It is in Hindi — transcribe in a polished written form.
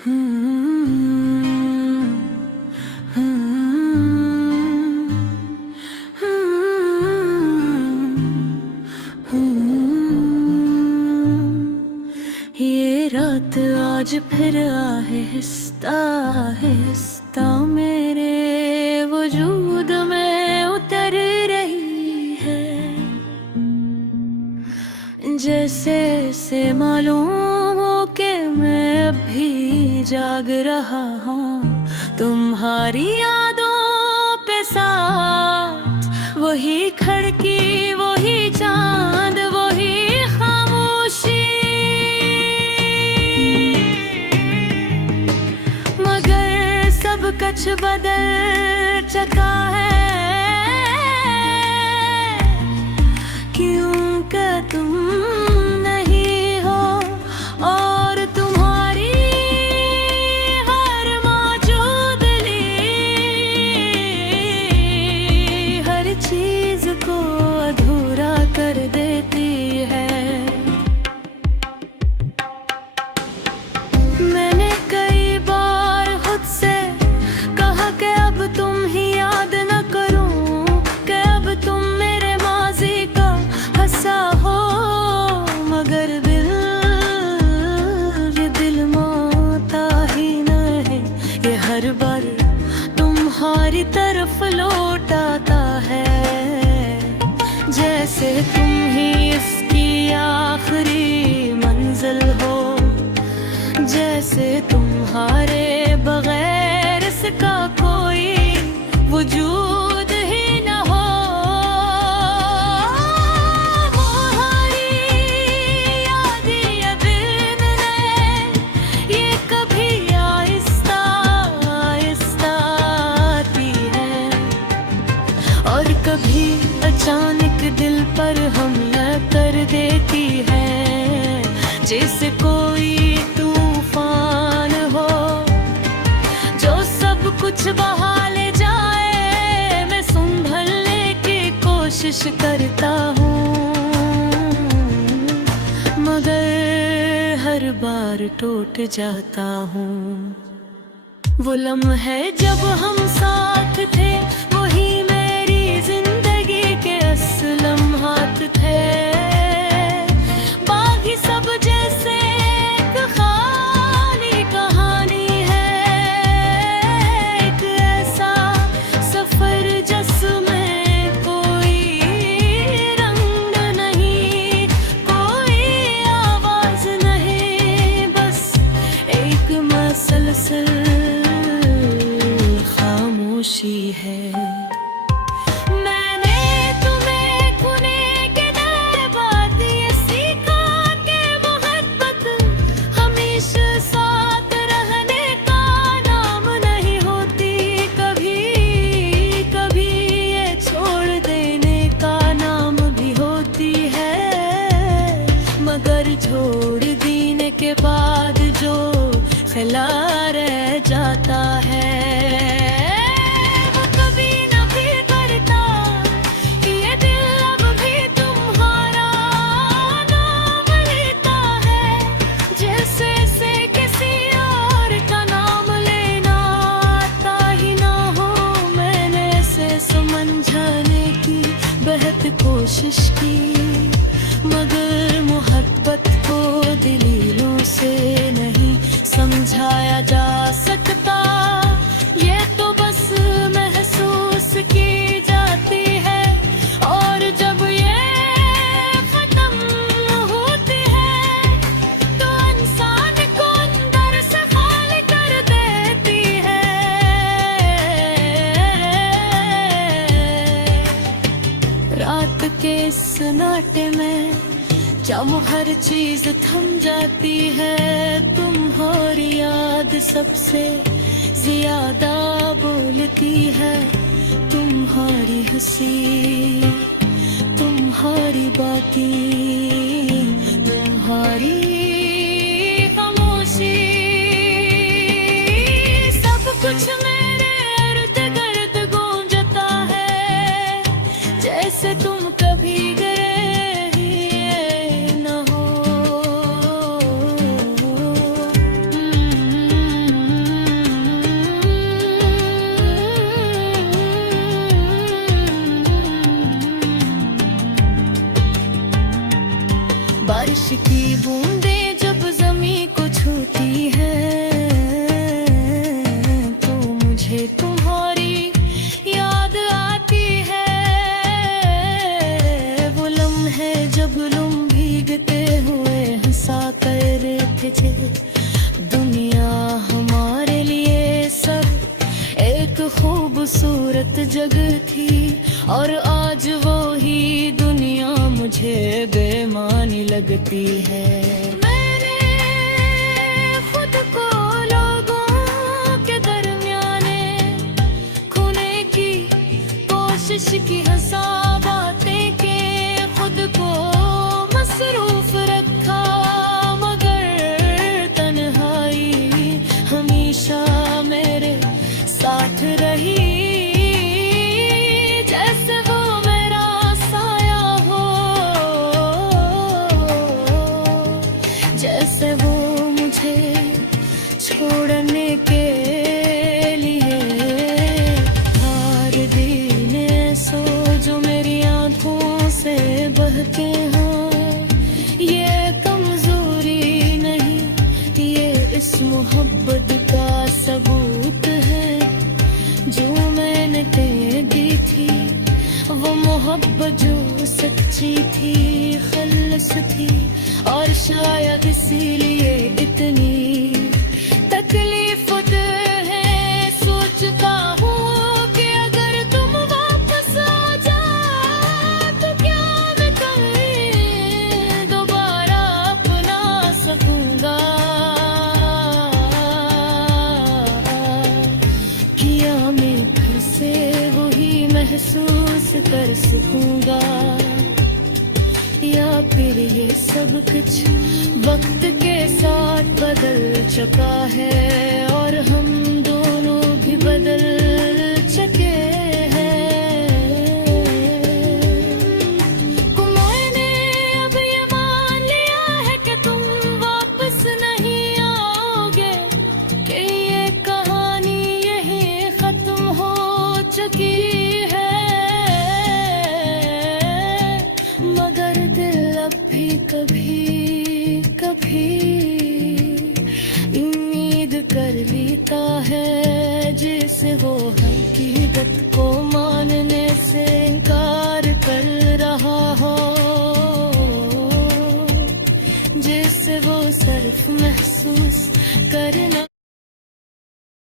ये रात आज फिर आहिस्ता आहिस्ता मेरे वजूद में उतर रही है। जैसे से मालूम हो कि मैं भी जाग रहा हूँ तुम्हारी यादों पे साथ। वही खिड़की वही चांद वही खामोशी, मगर सब कुछ बदल चुका है। क्योंकि तुम नहीं हो और तुम्हारी हर मौजूदगी हर चीज को अधूरा कर देती है। मैंने कई बार खुद से कहा कि अब तुम ही याद न करूं, कि अब तुम मेरे माजी का हंसा हो, मगर ये दिल मानता ही नहीं। ये हर बार तुम्हारी तरफ लौट आता है, जैसे तुम ही इसकी आखिरी मंजिल हो, जैसे तुम्हारे बगैर इसका कोई वजूद ही न हो। तुम्हारी याद ये दिन ने ये कभी आहिस्ता आहिस्ता आती है और कभी अचानक दिल पर हमला कर देती है। जैसे कोई तूफान हो जो सब कुछ बहा ले जाए, मैं संभलने की कोशिश करता हूँ, मगर हर बार टूट जाता हूँ। वो लम्हे जब हम साथ थे वही मेरी जिंदगी के असली लम्हात थे। बाकी सब जैसे एक खाली कहानी है, एक ऐसा सफर जिसमें कोई रंग नहीं, कोई आवाज नहीं, बस एक मसलसल खामोशी है। छोड़ देने के बाद जो फैला रह जाता है, वो कभी न भी करता कि ये दिल अब भी तुम्हारा नाम लेता है। जैसे से किसी और का नाम लेना आता ही ना हो। मैंने इसे समझाने की बेहद कोशिश की, मगर मोहब्बत को दलीलों से नहीं समझाया जा सकता। ये तो बस महसूस की जाती है और जब ये खत्म होती है तो इंसान को अंदर से खाली कर देती है। रात के सन्नाटे में जब हर चीज थम जाती है, तुम्हारी याद सबसे ज्यादा बोलती है। तुम्हारी हंसी तुम्हारी बातें तुम्हारी खामोशी, सब कुछ मेरे इर्द गिर्द गूंजता है, जैसे तुम कभी गए ही न हो। खूबसूरत जग थी, और आज वो ही दुनिया मुझे बेमानी लगती है। मैंने खुद को लोगों के दरमियाने खोने की कोशिश की, हंसा बातें के खुद को मसरूफ रखा, मगर तन्हाई हमेशा मेरे साथ रही। जैसे वो मेरा साया हो, जैसे वो मुझे छोड़ने के लिए हार दीने सो जो मेरी आंखों से बहते हैं। ये कमजोरी नहीं, ये इस मोहब्बत का सबूत है जो मैंने दे दी थी। वो मोहब्बत जो सच्ची थी, खल्स थी, और शायद इसीलिए इतनी तकलीफ है। सोचता हूँ कि अगर तुम वापस आ जाओ तो क्या मैं तुम्हें दोबारा अपना सकूंगा। किया मैं फिर से वही महसूस कर सकूंगा, या फिर ये सब कुछ वक्त के साथ बदल चुका है, और हम दोनों भी बदल चुके हैं। मैंने अब ये मान लिया है कि तुम वापस नहीं आओगे, कि ये कहानी यही खत्म हो चुकी है। मगर दिल अब भी कभी कभी उम्मीद कर लेता है, जिसे वो हकीकत को मानने से इनकार कर रहा हो, जिसे वो सिर्फ महसूस कर